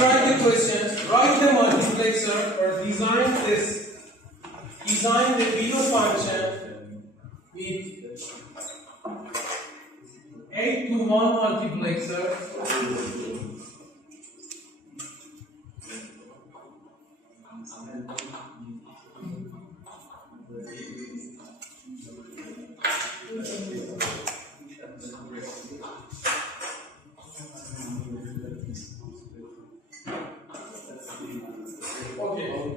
Write the questions, write the multiplexer or design the video function with 8 to 1 multiplexer. Okay.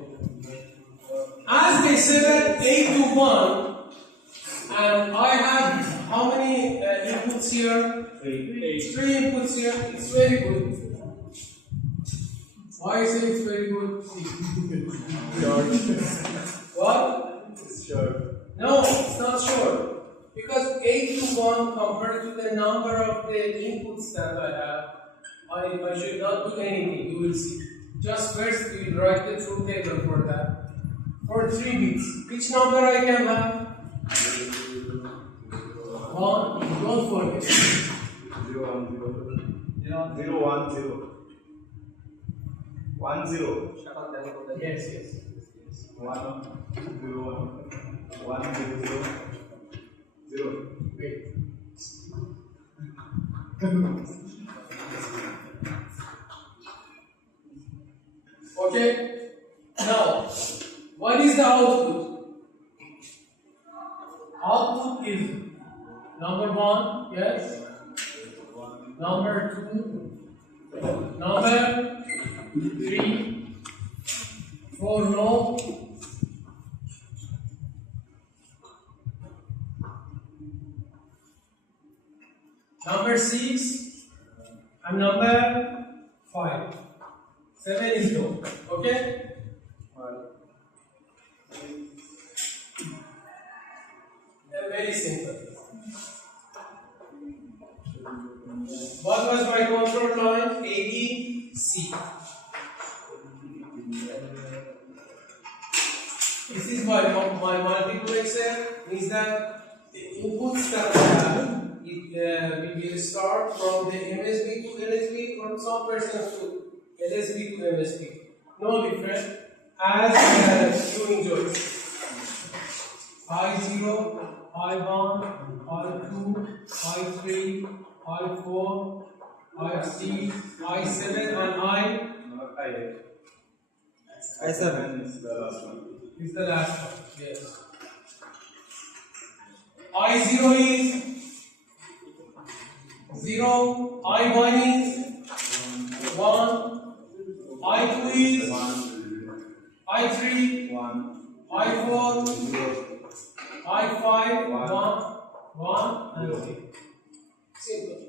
As they said 8 to 1, and I have how many inputs here? 3 inputs here. It's very good. Why I say it's very good? Short. What? It's short. No, it's not short. Because 8 to 1 compared to the number of the inputs that I have, I should not do anything. You will see. Just first we will write the truth table for that. For 3 bits. Which number I can have? 1. Don't forget. 0 1 0 1 0 1 0. Yes, yes. 1 0 1 0 0. Wait. Okay. Now, what is the output? Output is number 1, yes. Number 2, number 3, 4, no. Number 6 and number 5. 7 is no. Okay? They're very simple. What was my control line? A, B, C. This is my multiplexer. Means that the inputs that I have, we will start from the MSB to LSB, from some persons to LSB to MSB. No different. As you enjoy. I0, I1, I2, I3, I4, I6, I7, and I7 is the last one. Is the last one. Yes. I0 is 0, I1 is 1, I2 is I3, 1 I4, 0 I5, 1, and 0. Simple.